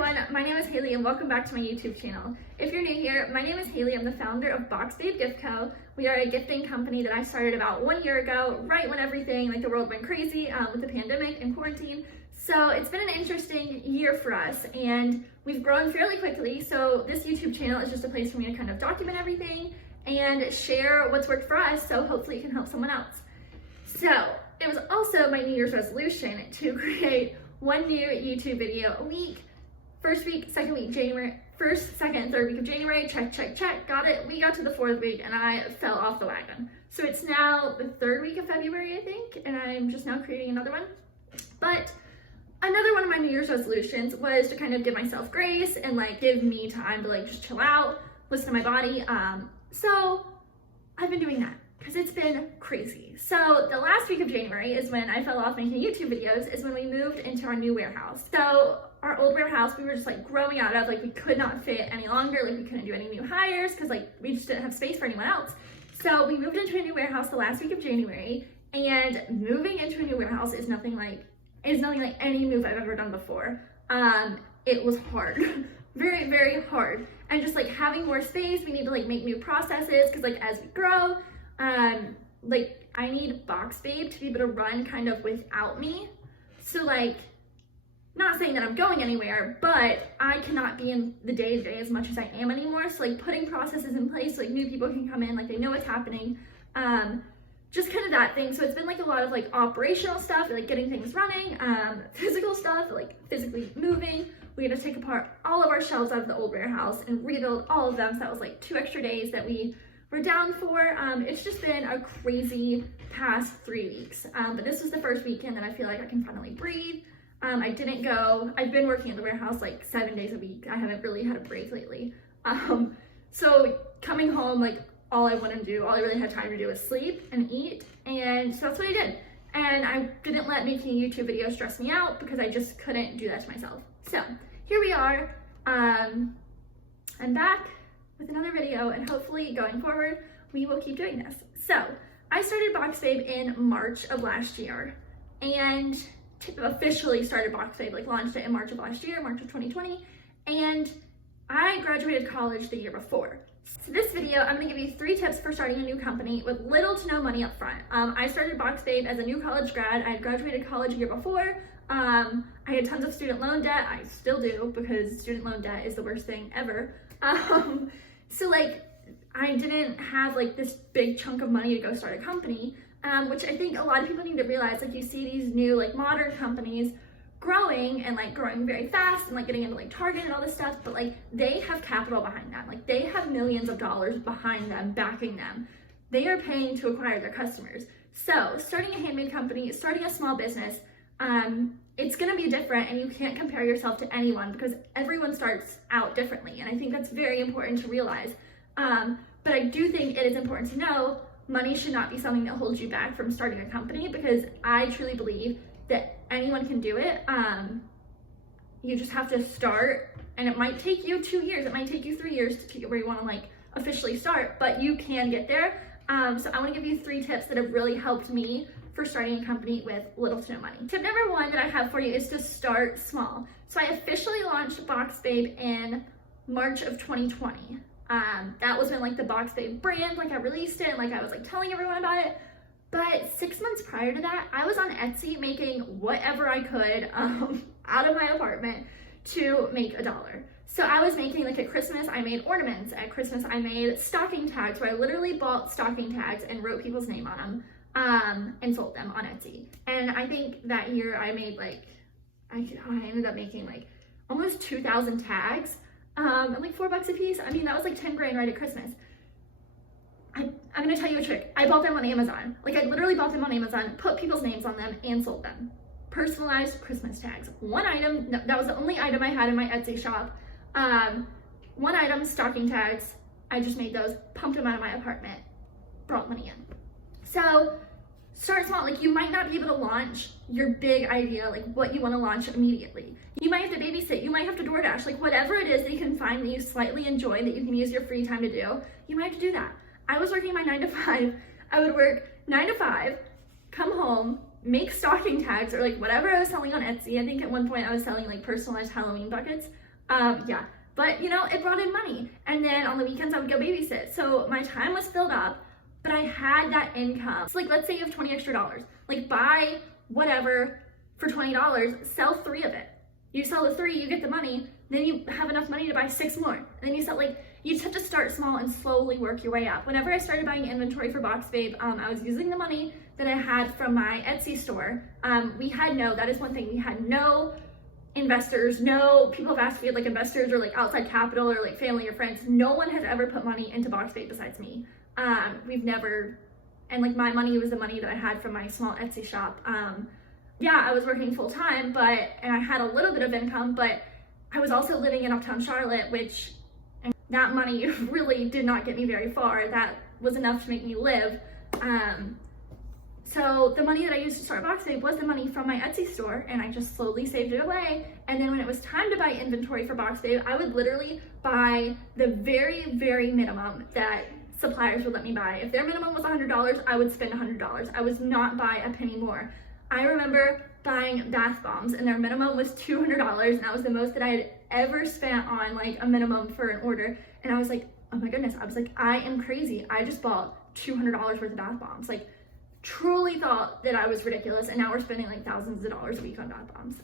everyone, my name is Haley and welcome back to my YouTube channel. If you're new here, my name is Haley. I'm the founder of Box Babe Gift Co. We are a gifting company that I started about 1 year ago, right when everything, like the world went crazy with the pandemic and quarantine. So it's been an interesting year for us and we've grown fairly quickly. So this YouTube channel is just a place for me to kind of document everything and share what's worked for us. So hopefully it can help someone else. So it was also my New Year's resolution to create one new YouTube video a week. First week, second week, January, first, second, and third week of January, check, check, check, got it. We got to the fourth week and I fell off the wagon. So it's now the third week of February, I think, and I'm just now creating another one. But another one of my New Year's resolutions was to kind of give myself grace and like give me time to like just chill out, listen to my body. So I've been doing that because it's been crazy. So the last week of January is when I fell off making YouTube videos, is when we moved into our new warehouse. So our old warehouse, we were just like growing out of, like we could not fit any longer, like we couldn't do any new hires because like we just didn't have space for anyone else. So we moved into a new warehouse the last week of January, and moving into a new warehouse is nothing like any move I've ever done before. It was hard, very, very hard. And just like having more space, we need to like make new processes because like as we grow, like I need Box Babe to be able to run kind of without me. So like, not saying that I'm going anywhere, but I cannot be in the day-to-day as much as I am anymore. So like putting processes in place so like new people can come in, like they know what's happening, just kind of that thing. So it's been like a lot of like operational stuff, like getting things running, physical stuff, like physically moving. We had to take apart all of our shelves out of the old warehouse and rebuild all of them. So that was like 2 extra days that we were down for. It's just been a crazy past 3 weeks. But this was the first weekend that I feel like I can finally breathe. I didn't go, I've been working at the warehouse like 7 days a week. I haven't really had a break lately. So coming home, like all I want to do, all I really had time to do was sleep and eat. And so that's what I did. And I didn't let making a YouTube video stress me out because I just couldn't do that to myself. So here we are. I'm back with another video, and hopefully going forward, we will keep doing this. So I started Box Babe in March of last year, and officially started Box Babe, like launched it in March of last year, March of 2020, and I graduated college the year before. So this video, I'm gonna give you 3 tips for starting a new company with little to no money up front. I started Box Babe as a new college grad. I had graduated college a year before. I had tons of student loan debt. I still do, because student loan debt is the worst thing ever. So like, I didn't have like this big chunk of money to go start a company, which I think a lot of people need to realize. Like you see these new like modern companies growing and like growing very fast and like getting into like Target and all this stuff, but like they have capital behind them. Like they have millions of dollars behind them, backing them. They are paying to acquire their customers. So starting a handmade company, starting a small business, it's gonna be different, and you can't compare yourself to anyone because everyone starts out differently. And I think that's very important to realize. But I do think it is important to know money should not be something that holds you back from starting a company, because I truly believe that anyone can do it. You just have to start, and it might take you 2 years, it might take you 3 years to get where you wanna like officially start, but you can get there. So I wanna give you 3 tips that have really helped me for starting a company with little to no money. Tip number 1 that I have for you is to start small. So I officially launched Box Babe in March of 2020. That was when like the Box Babe brand, like I released it and like I was like telling everyone about it. But 6 months prior to that, I was on Etsy making whatever I could out of my apartment to make $1. So I was making like at Christmas, I made ornaments. At Christmas, I made stocking tags where I literally bought stocking tags and wrote people's name on them. And sold them on Etsy. And I think that year I made like, I ended up making like almost 2,000 tags, and like $4 a piece. I mean, that was like 10 grand right at Christmas. I'm gonna tell you a trick. I bought them on Amazon. Like I literally bought them on Amazon, put people's names on them, and sold them. Personalized Christmas tags. One item, that was the only item I had in my Etsy shop. One item, stocking tags. I just made those, pumped them out of my apartment, brought money in. So start small. Like you might not be able to launch your big idea, like what you want to launch immediately. You might have to babysit, you might have to DoorDash, like whatever it is that you can find that you slightly enjoy, that you can use your free time to do, you might have to do that. I was working my 9 to 5. I would work 9 to 5, come home, make stocking tags or like whatever I was selling on Etsy. I think at one point I was selling like personalized Halloween buckets. Yeah, but you know, it brought in money. And then on the weekends I would go babysit. So my time was filled up, but I had that income. So like, let's say you have $20 extra, like buy whatever for $20, sell 3 of it. You sell the 3, you get the money, then you have enough money to buy 6 more. And then you sell, like, you just have to start small and slowly work your way up. Whenever I started buying inventory for Box Babe, I was using the money that I had from my Etsy store. That is one thing, we had no investors, no people have asked if we had like investors or like outside capital or like family or friends. No one has ever put money into Box Babe besides me. We've never, and like my money was the money that I had from my small Etsy shop. Yeah, I was working full time, and I had a little bit of income, but I was also living in Uptown Charlotte, which that money really did not get me very far. That was enough to make me live. So the money that I used to start Box Babe was the money from my Etsy store, and I just slowly saved it away. And then when it was time to buy inventory for Box Babe, I would literally buy the very, very minimum that suppliers would let me buy. If their minimum was $100, I would spend $100. I was not buy a penny more. I remember buying bath bombs and their minimum was $200, and that was the most that I had ever spent on like a minimum for an order. And I was like, oh my goodness, I was like, I am crazy. I just bought $200 worth of bath bombs. Like, truly thought that I was ridiculous, and now we're spending like thousands of dollars a week on bath bombs.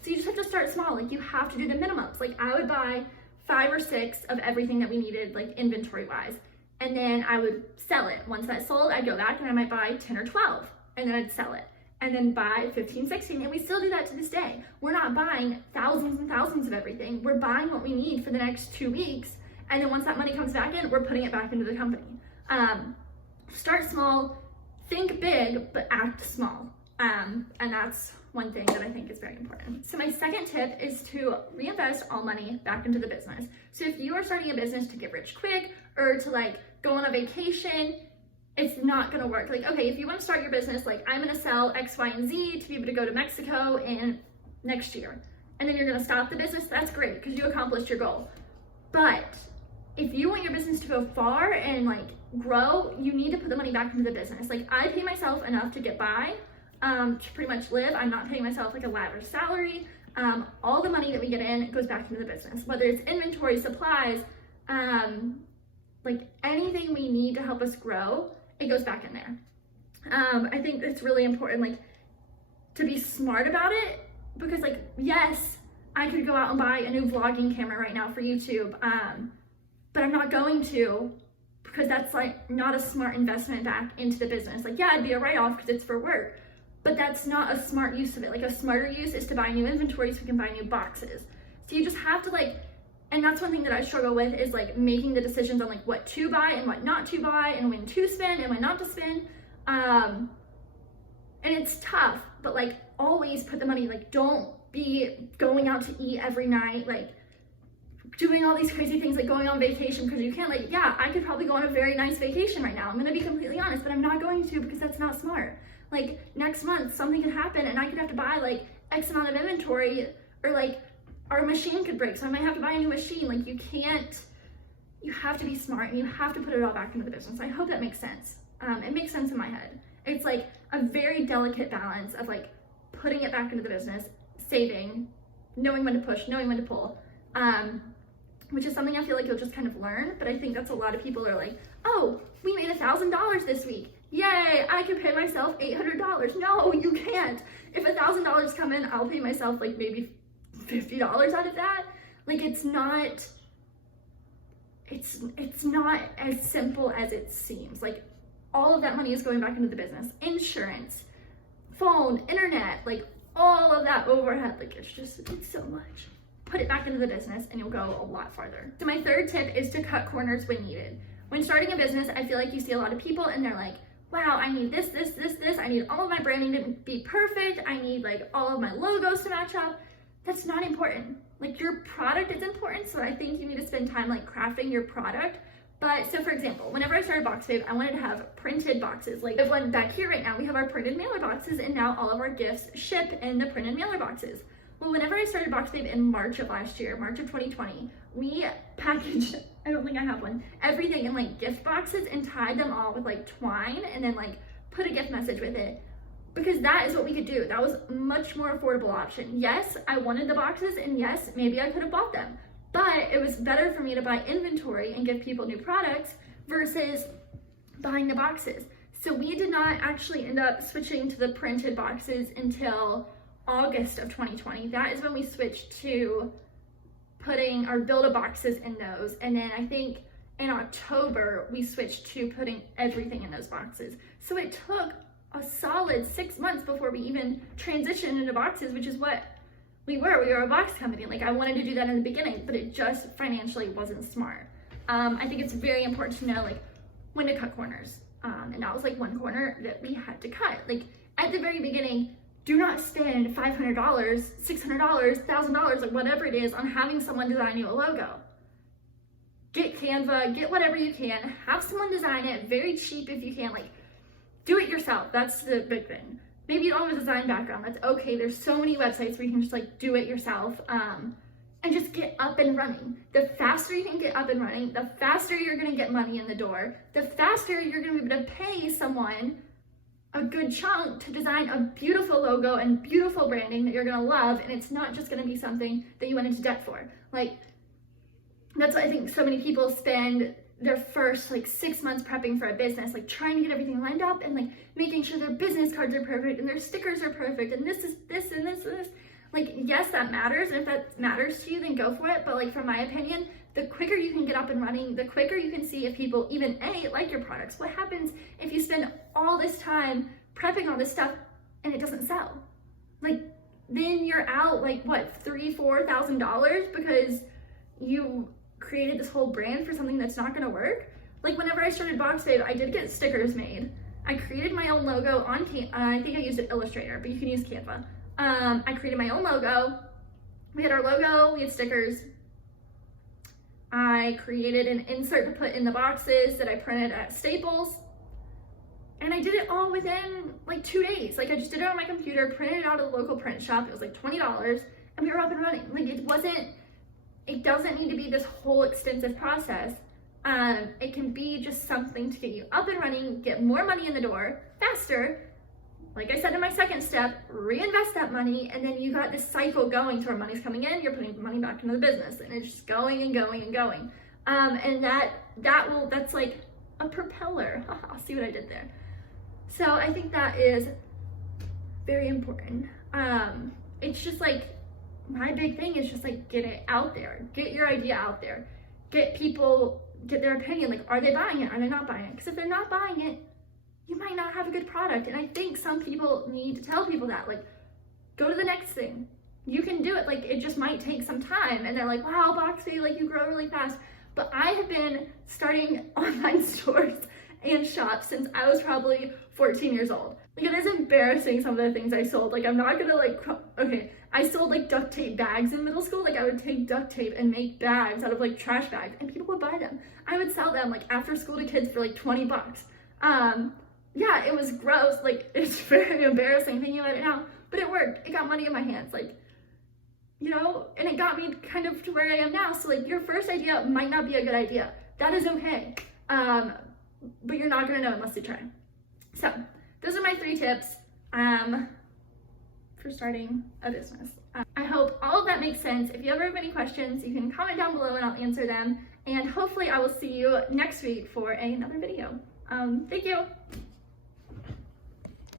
So you just have to start small. Like, you have to do the minimums. Like, I would buy 5 or 6 of everything that we needed, like inventory wise, and then I would sell it. Once that sold, I'd go back and I might buy 10 or 12, and then I'd sell it, and then buy 15, 16, and we still do that to this day. We're not buying thousands and thousands of everything. We're buying what we need for the next 2 weeks, and then once that money comes back in, we're putting it back into the company. Start small, think big, but act small. And that's one thing that I think is very important. So my second tip is to reinvest all money back into the business. So if you are starting a business to get rich quick or to like go on a vacation, it's not gonna work. Like, okay, if you wanna start your business, like I'm gonna sell X, Y, and Z to be able to go to Mexico in next year, and then you're gonna stop the business, that's great because you accomplished your goal. But if you want your business to go far and like grow, you need to put the money back into the business. Like, I pay myself enough to get by, to pretty much live. I'm not paying myself like a lavish salary. All the money that we get in goes back into the business, whether it's inventory, supplies, like anything we need to help us grow, it goes back in there. I think it's really important, like, to be smart about it, because like, yes, I could go out and buy a new vlogging camera right now for YouTube, but I'm not going to, because that's like not a smart investment back into the business. Like, yeah, it'd be a write-off because it's for work, but that's not a smart use of it. Like, a smarter use is to buy new inventory so we can buy new boxes. So you just have to like, and that's one thing that I struggle with, is like making the decisions on like what to buy and what not to buy, and when to spend and when not to spend. And it's tough, but like, always put the money, like, don't be going out to eat every night, like doing all these crazy things, like going on vacation because you can't. Like, yeah, I could probably go on a very nice vacation right now, I'm gonna be completely honest, but I'm not going to, because that's not smart. Like, next month something could happen and I could have to buy like X amount of inventory, or like our machine could break, so I might have to buy a new machine. Like, you have to be smart, and you have to put it all back into the business. I hope that makes sense. It makes sense in my head. It's like a very delicate balance of like putting it back into the business, saving, knowing when to push, knowing when to pull, which is something I feel like you'll just kind of learn. But I think that's a lot of people are like, oh, we made $1,000 this week. Yay, I could pay myself $800. No, you can't. If $1,000 come in, I'll pay myself like maybe $50 out of that. Like, it's not as simple as it seems. Like, all of that money is going back into the business. Insurance, phone, internet, like all of that overhead, like it's so much. Put it back into the business and you'll go a lot farther. So my third tip is to cut corners when needed. When starting a business, I feel like you see a lot of people and they're like, wow, I need this. I need all of my branding to be perfect. I need like all of my logos to match up. That's not important. Like, your product is important, so I think you need to spend time like crafting your product. But so for example, whenever I started Box Babe, I wanted to have printed boxes. Like, one back here right now, we have our printed mailer boxes, and now all of our gifts ship in the printed mailer boxes. Well, whenever I started Box Babe in March of last year, March of 2020, we packaged, I don't think I have one, everything in like gift boxes and tied them all with like twine, and then like put a gift message with it. because that is what we could do. That was a much more affordable option. Yes, I wanted the boxes, and yes, maybe I could have bought them, but it was better for me to buy inventory and give people new products versus buying the boxes. So we did not actually end up switching to the printed boxes until August of 2020. That is when we switched to putting our Build-A boxes in those. And then I think in October, we switched to putting everything in those boxes. So it took a solid 6 months before we even transitioned into boxes, which is what we were. We were a box company. Like, I wanted to do that in the beginning, but it just financially wasn't smart. I think it's very important to know, like, when to cut corners. And that was like one corner that we had to cut. Like, at the very beginning, do not spend $500, $600, $1,000, like whatever it is, on having someone design you a logo. Get Canva, get whatever you can, have someone design it, very cheap if you can. Like, do it yourself. That's the big thing. Maybe you don't have a design background. That's okay. There's so many websites where you can just like do it yourself, and just get up and running. The faster you can get up and running, the faster you're gonna get money in the door, the faster you're gonna be able to pay someone a good chunk to design a beautiful logo and beautiful branding that you're gonna love, and it's not just gonna be something that you went into debt for. Like, that's why I think so many people spend their first like 6 months prepping for a business, like trying to get everything lined up and like making sure their business cards are perfect and their stickers are perfect and this is this and this and this. Like, yes, that matters, and if that matters to you, then go for it. But like, from my opinion, the quicker you can get up and running, the quicker you can see if people even like your products. What happens if you spend all this time prepping all this stuff and it doesn't sell? Like, then you're out like what, $3,000-$4,000 because you created this whole brand for something that's not gonna work. Like, whenever I started Box Babe, I did get stickers made. I created my own logo on I think I used Illustrator, but you can use Canva. I created my own logo. We had our logo, we had stickers. I created an insert to put in the boxes that I printed at Staples. And I did it all within like 2 days. Like, I just did it on my computer, printed it out at a local print shop. It was like $20, and we were up and running. Like, it doesn't need to be this whole extensive process. It can be just something to get you up and running, get more money in the door faster. Like I said in my second step, reinvest that money, and then you got this cycle going to where money's coming in, you're putting money back into the business, and it's just going and going and going. And that's like a propeller. I'll see what I did there. So I think that is very important. It's just like, my big thing is just like, get it out there, get your idea out there, get their opinion. Like, are they buying it? Are they not buying it? Because if they're not buying it, you might not have a good product. And I think some people need to tell people that, like, go to the next thing. You can do it. Like, it just might take some time. And they're like, wow, Box Babe, like, you grow really fast. But I have been starting online stores and shops since I was probably 14 years old. Like, it is embarrassing, some of the things I sold. Like, I'm not gonna like, okay, I sold like duct tape bags in middle school. Like, I would take duct tape and make bags out of like trash bags, and people would buy them. I would sell them like after school to kids for like 20 bucks. Yeah, it was gross. Like, it's very embarrassing thinking about it now, but it worked. It got money in my hands, like, you know, and it got me kind of to where I am now. So like, your first idea might not be a good idea. That is okay. But you're not gonna know unless you try. So those are my 3 tips for starting a business. I hope all of that makes sense. If you ever have any questions, you can comment down below and I'll answer them. And hopefully I will see you next week for another video. Thank you.